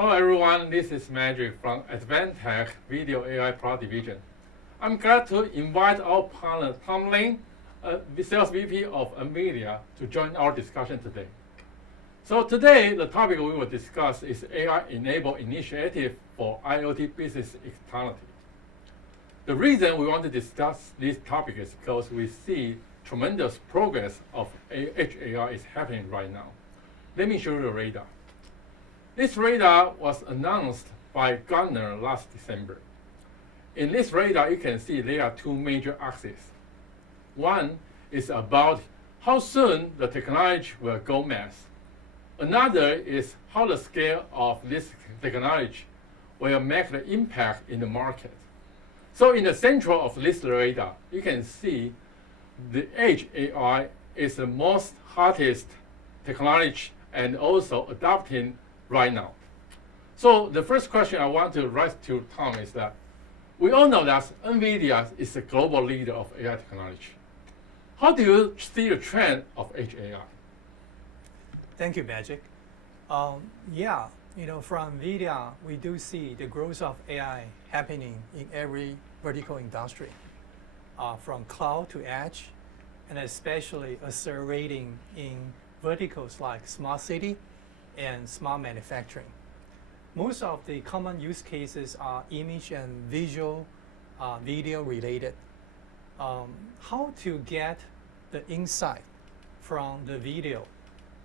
Hello everyone, this is Magic from Advantech Video AI Product Division. I'm glad to invite our partner Tom Lin, the Sales VP of NVIDIA, to join our discussion today. So today, the topic we will discuss is AI-enabled initiative for IoT business externality. The reason we want to discuss this topic is because we see tremendous progress of Edge AI is happening right now. Let me show you the radar. This radar was announced by Gartner last December. In this radar, you can see there are two major axes. One is about how soon the technology will go mass. Another is how the scale of this technology will make the impact in the market. So in the center of this radar, you can see the Edge AI is the most hottest technology and also adopting right now. So the first question I want to raise to Tom is that we all know that NVIDIA is the global leader of AI technology. How do you see the trend of Edge AI? Thank you, Magic. From NVIDIA, we do see the growth of AI happening in every vertical industry, from cloud to edge, and especially accelerating in verticals like smart city and smart manufacturing. Most of the common use cases are image and visual, video related. How to get the insight from the video,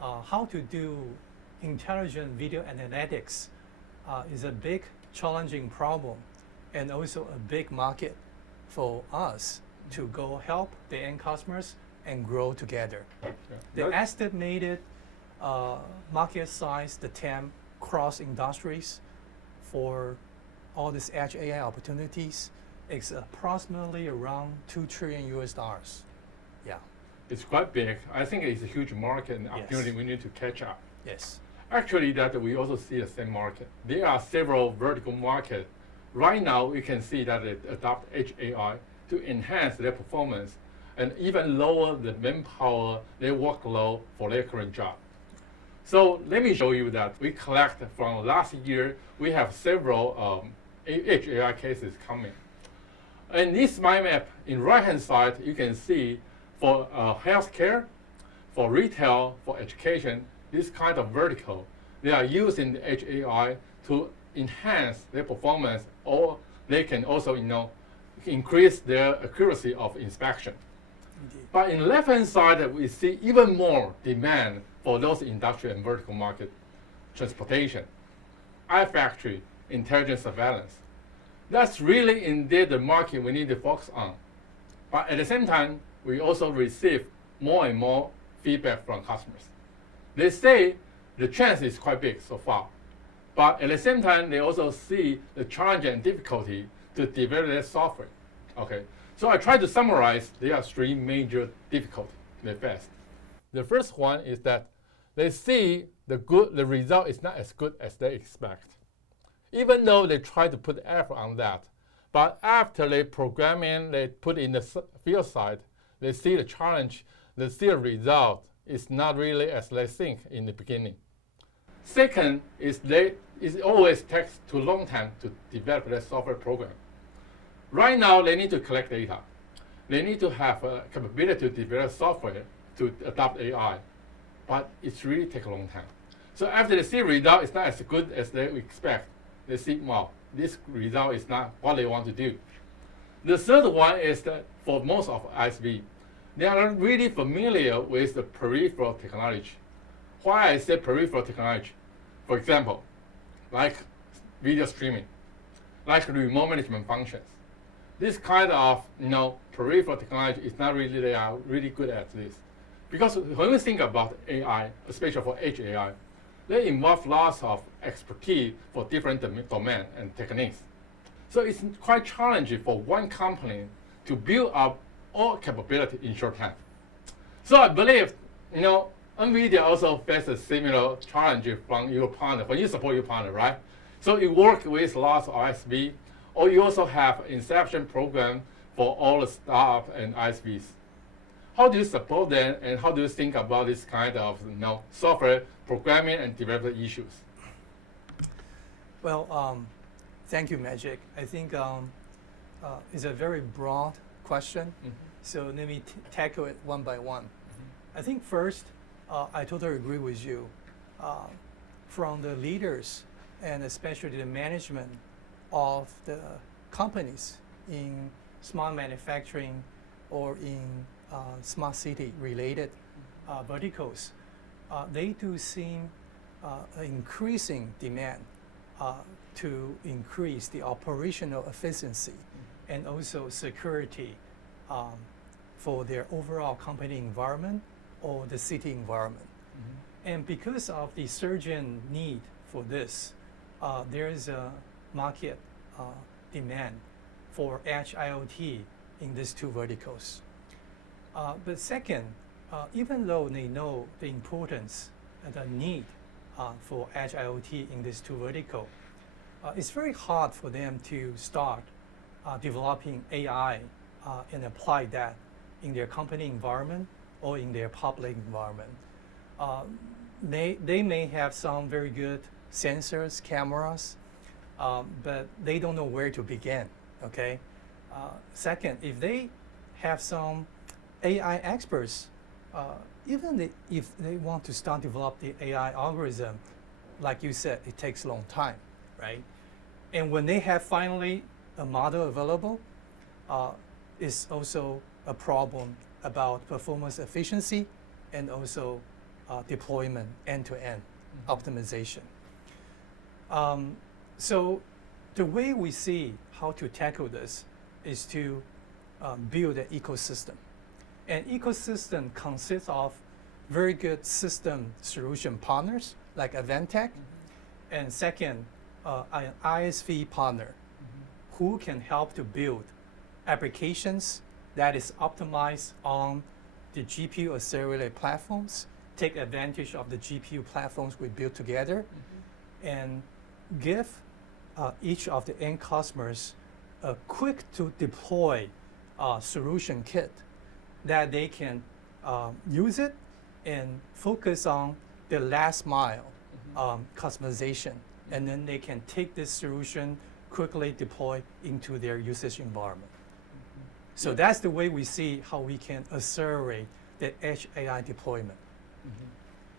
how to do intelligent video analytics is a big challenging problem and also a big market for us to go help the end customers and grow together. The estimated market size, the TAM cross industries for all these edge AI opportunities is approximately around $2 trillion. Yeah. It's quite big. I think it's a huge market and opportunity we need to catch up. Yes. Actually, that we also see the same market. There are several vertical markets. Right now, we can see that they adopt Edge AI to enhance their performance and even lower the manpower, their workload for their current job. So let me show you that we collect from last year, we have several Edge AI cases coming. And this mind map, in right-hand side, you can see for healthcare, for retail, for education, this kind of vertical, they are using the Edge AI to enhance their performance, or they can also, increase their accuracy of inspection. Indeed. But in left-hand side, we see even more demand for those industrial and vertical market, transportation, iFactory, intelligent surveillance. That's really indeed the market we need to focus on. But at the same time, we also receive more and more feedback from customers. They say the chance is quite big so far, but at the same time, they also see the challenge and difficulty to develop their software. Okay, so I try to summarize. There are three major difficulties they face. The first one is that they see the result is not as good as they expect, even though they try to put effort on that. But after they program in, they put in the field side, they see the challenge, they see the result is not really as they think in the beginning. Second is it always takes too long time to develop their software program. Right now, they need to collect data. They need to have a capability to develop software to adopt AI, but it's really take a long time. So after they see result is not as good as they expect, they see, well, this result is not what they want to do. The third one is that for most of ISV, they are not really familiar with the peripheral technology. Why I say peripheral technology? For example, like video streaming, like remote management functions. This kind of peripheral technology is not really, they are really good at this. Because when we think about AI, especially for Edge AI, they involve lots of expertise for different domains and techniques. So it's quite challenging for one company to build up all capability in short time. So I believe, NVIDIA also faces similar challenges from your partner, when you support your partner, right? So you work with lots of ISV, or you also have inception program for all the startup and ISVs. How do you support them, and how do you think about this kind of software programming and development issues? Well, thank you, Magic. I think it's a very broad question. So let me tackle it one by one. I think first, I totally agree with you. From the leaders and especially the management of the companies in smart manufacturing or in smart city related verticals, they do seem an increasing demand to increase the operational efficiency and also security for their overall company environment or the city environment. And because of the surging need for this, there is a market demand for edge IoT in these two verticals. But second, even though they know the importance and the need for edge IoT in these two verticals, it's very hard for them to start developing AI and apply that in their company environment or in their public environment. They may have some very good sensors, cameras, but they don't know where to begin, okay? Second, if they have some AI experts, even if they want to start develop the AI algorithm, like you said, it takes a long time, right? And when they have finally a model available, it's also a problem about performance efficiency and also deployment end-to-end optimization. So the way we see how to tackle this is to build an ecosystem. An ecosystem consists of very good system solution partners like Advantech, and second, an ISV partner who can help to build applications that is optimized on the GPU accelerated platforms, take advantage of the GPU platforms we built together, and give each of the end customers a quick to deploy solution kit that they can use it and focus on the last mile customization. And then they can take this solution, quickly deploy into their usage environment. So that's the way we see how we can accelerate the edge AI deployment.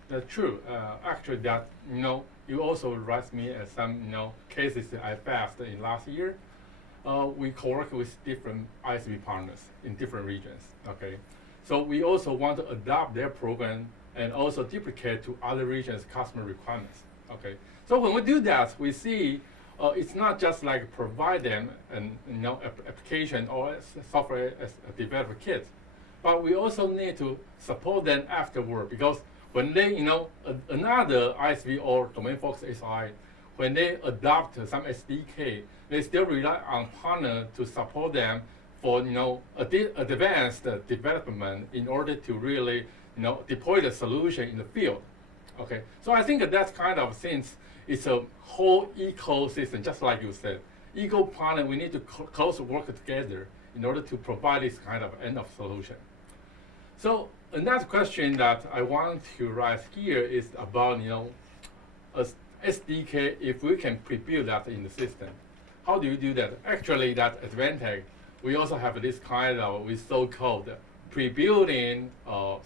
That's true. Actually, that you also raised me as some cases that I faced in last year. We co-work with different ISV partners in different regions. Okay, so we also want to adopt their program and also duplicate to other regions' customer requirements. Okay, so when we do that, we see it's not just like provide them an application or software as a developer kit, but we also need to support them afterward, because when they another ISV or domain focused SI, when they adopt some SDK, they still rely on partner to support them for advanced development in order to really deploy the solution in the field. Okay, so I think that's kind of since it's a whole ecosystem, just like you said. Eco partner, we need to close work together in order to provide this kind of end of solution. So another question that I want to raise here is about a SDK, if we can pre-build that in the system. How do you do that? Actually, that Advantech, we also have this kind of so-called pre-building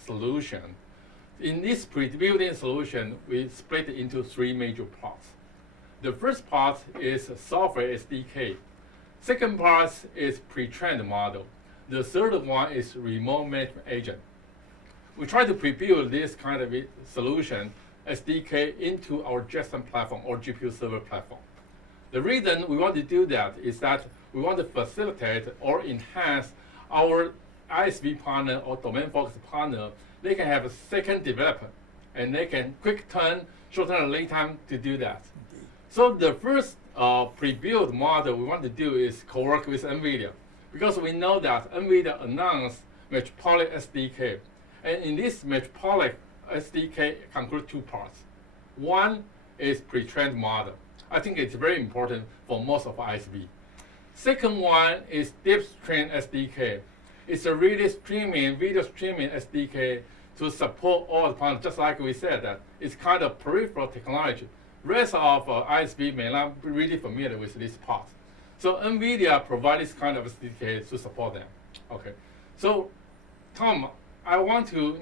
solution. In this pre-building solution, we split it into three major parts. The first part is software SDK. Second part is pre-trained model. The third one is remote management agent. We try to pre-build this kind of solution, SDK, into our JSON platform or GPU server platform. The reason we want to do that is that we want to facilitate or enhance our ISV partner or domain-focused partner. They can have a second developer, and they can quick turn, shorten lead time to do that. So the first pre-built model we want to do is co-work with NVIDIA, because we know that NVIDIA announced Metropolis SDK. And in this Metropolis SDK concludes two parts. One is pre-trained model. I think it's very important for most of ISV. Second one is deep stream SDK. It's a really video streaming SDK to support all the partners, just like we said that it's kind of peripheral technology, rest of ISP may not be really familiar with this part. So NVIDIA provides this kind of SDK to support them. Okay, so Tom, I want to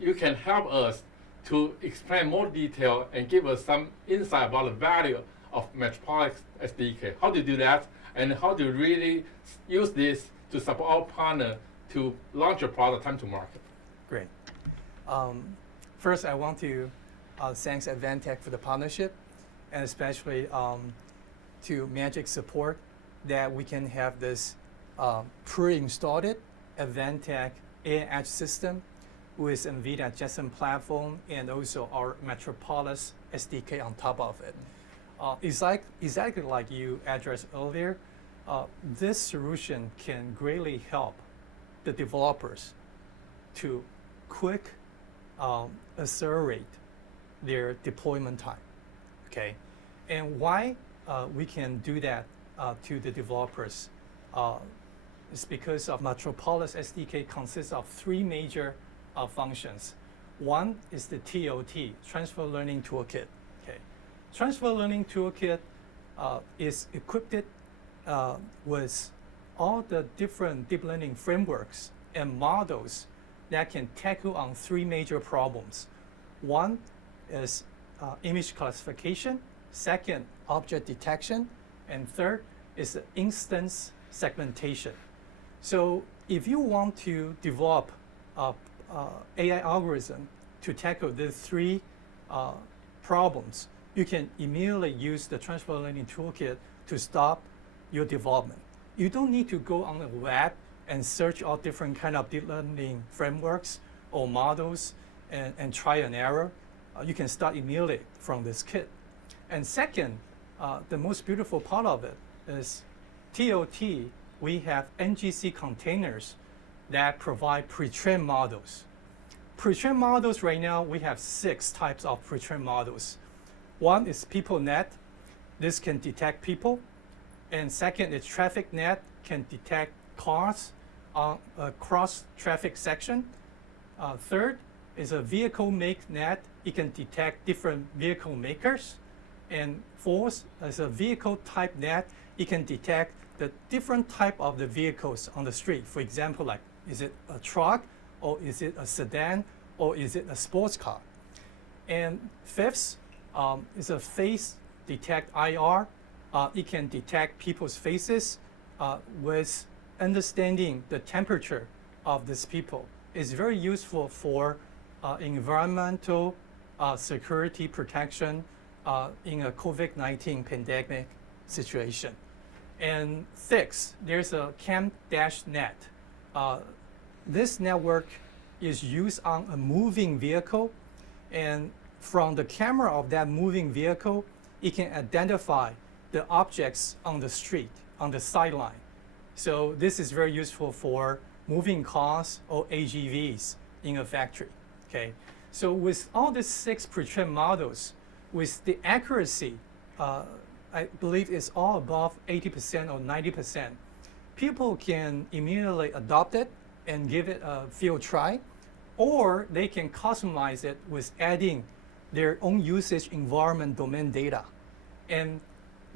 you can help us to explain more detail and give us some insight about the value of Metropolis SDK. How do you do that, and how do you really use this to support our partner to launch a product time to market? Great. First, I want to thank Advantech for the partnership, and especially to Magic support that we can have this pre-installed Advantech AI Edge system with NVIDIA Jetson platform and also our Metropolis SDK on top of it. Exactly like you addressed earlier, this solution can greatly help the developers to quick accelerate their deployment time. Okay, and why we can do that to the developers is because of Metropolis SDK consists of three major functions. One is the TOT, Transfer Learning Toolkit. Okay, Transfer Learning Toolkit is equipped with all the different deep learning frameworks and models that can tackle on three major problems. One is image classification, second, object detection, and third is instance segmentation. So if you want to develop AI algorithm to tackle these three problems, you can immediately use the Transfer Learning Toolkit to stop your development. You don't need to go on the web and search all different kind of deep learning frameworks or models and try and error. You can start immediately from this kit. And second, the most beautiful part of it is TOT, we have NGC containers that provide pre-trained models. Pre-trained models right now, we have 6 types of pre-trained models. One is PeopleNet. This can detect people. And second is TrafficNet, can detect cars on a cross-traffic section. Third is a vehicle make net. It can detect different vehicle makers. And fourth is a vehicle type net. It can detect the different type of the vehicles on the street. For example, like, is it a truck, or is it a sedan, or is it a sports car? And fifth is a face detect IR. It can detect people's faces with understanding the temperature of these people. It's very useful for environmental security protection in a COVID-19 pandemic situation. And sixth, there's a CAM-net. This network is used on a moving vehicle, and from the camera of that moving vehicle, it can identify the objects on the street, on the sideline. So this is very useful for moving cars or AGVs in a factory. Okay, so with all these 6 pre-trained models, with the accuracy, I believe it's all above 80% or 90%. People can immediately adopt it and give it a field try, or they can customize it with adding their own usage environment domain data and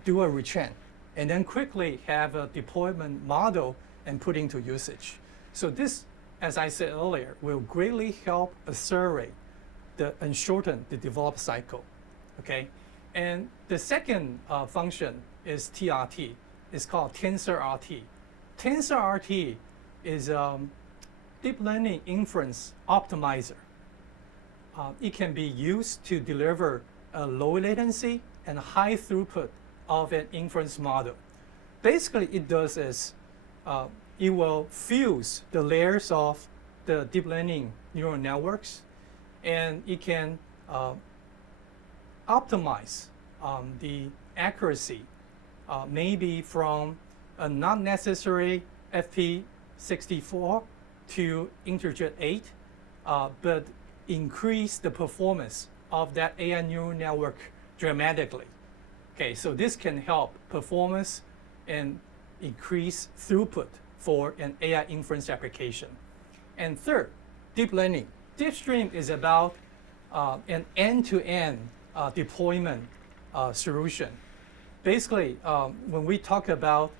do a retrain, and then quickly have a deployment model and put into usage. So this, as I said earlier, will greatly help accelerate and shorten the develop cycle. Okay, and the second function is TRT. It's called TensorRT. TensorRT is deep learning inference optimizer. It can be used to deliver a low latency and high throughput of an inference model. Basically, it does is it will fuse the layers of the deep learning neural networks, and it can optimize the accuracy, maybe from a not necessary FP64 to integer 8, but increase the performance of that AI neural network dramatically. Okay, so this can help performance and increase throughput for an AI inference application. And third, deep learning. Deep stream is about an end-to-end deployment solution. Basically, when we talk about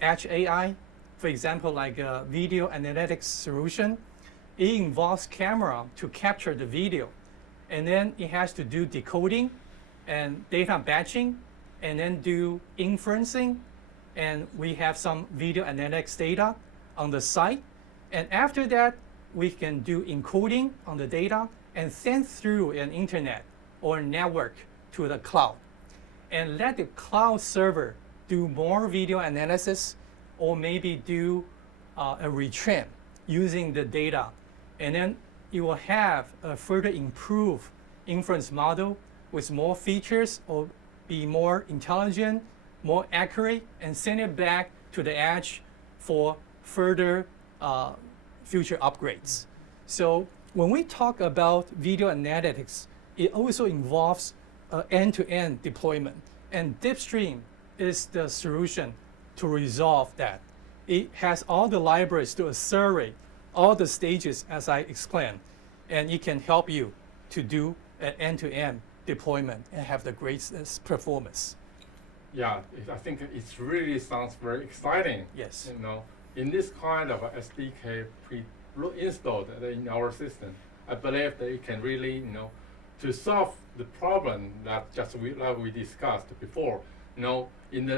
edge AI, for example, like a video analytics solution, it involves camera to capture the video, and then it has to do decoding and data batching, and then do inferencing, and we have some video analytics data on the site, and after that, we can do encoding on the data and send through an internet or network to the cloud, and let the cloud server do more video analysis or maybe do a retrain using the data. And then you will have a further improved inference model with more features or be more intelligent, more accurate, and send it back to the edge for further future upgrades. So when we talk about video analytics, it also involves end-to-end deployment. And DeepStream is the solution to resolve that. It has all the libraries to accelerate all the stages as I explained, and it can help you to do an end-to-end deployment and have the greatest performance. Yeah, I think it really sounds very exciting. Yes. You know, in this kind of SDK installed in our system, I believe that it can really, you know, to solve the problem that like we discussed before. You know,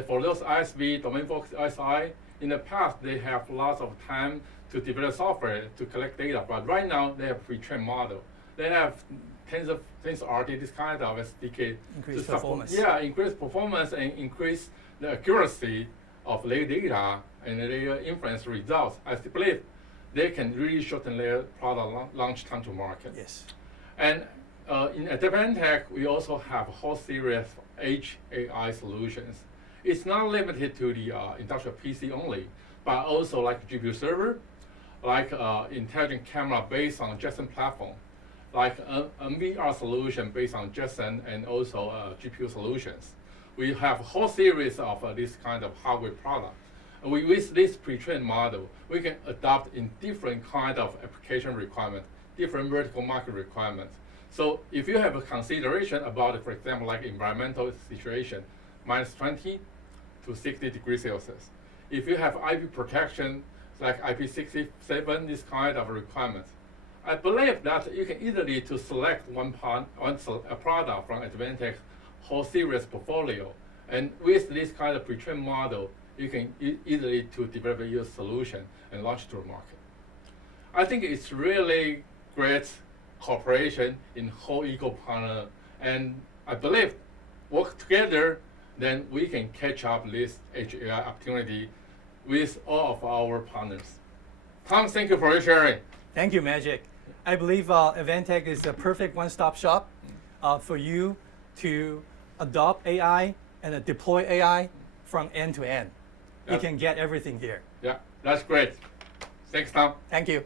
for those ISV, domain-focused SI, in the past they have lots of time to develop software to collect data, but right now they have pre-trained model. They have tens of already this kind of SDK Increase performance. Yeah, increase performance and increase the accuracy of their data and their inference results. I believe they can really shorten their product launch time to market. Yes. And in Advantech, we also have a whole series of edge AI solutions. It's not limited to the industrial PC only, but also like GPU server, like intelligent camera based on Jetson platform, like NVR solution based on Jetson, and also GPU solutions. We have a whole series of this kind of hardware product. And with this pre-trained model, we can adopt in different kind of application requirements, different vertical market requirements. So if you have a consideration about, for example, like environmental situation, -20 to 60 degrees Celsius. If you have IP protection, like IP67, this kind of requirements, I believe that you can easily to select a product from Advantech whole series portfolio. And with this kind of pre-trained model, you can easily to develop your solution and launch to the market. I think it's really great cooperation in whole eco partner, and I believe work together, then we can catch up this edge AI opportunity with all of our partners. Tom, thank you for your sharing. Thank you, Magic. I believe Advantech is the perfect one-stop shop for you to adopt AI and deploy AI from end to end. You can get everything here. Yeah, that's great. Thanks, Tom. Thank you.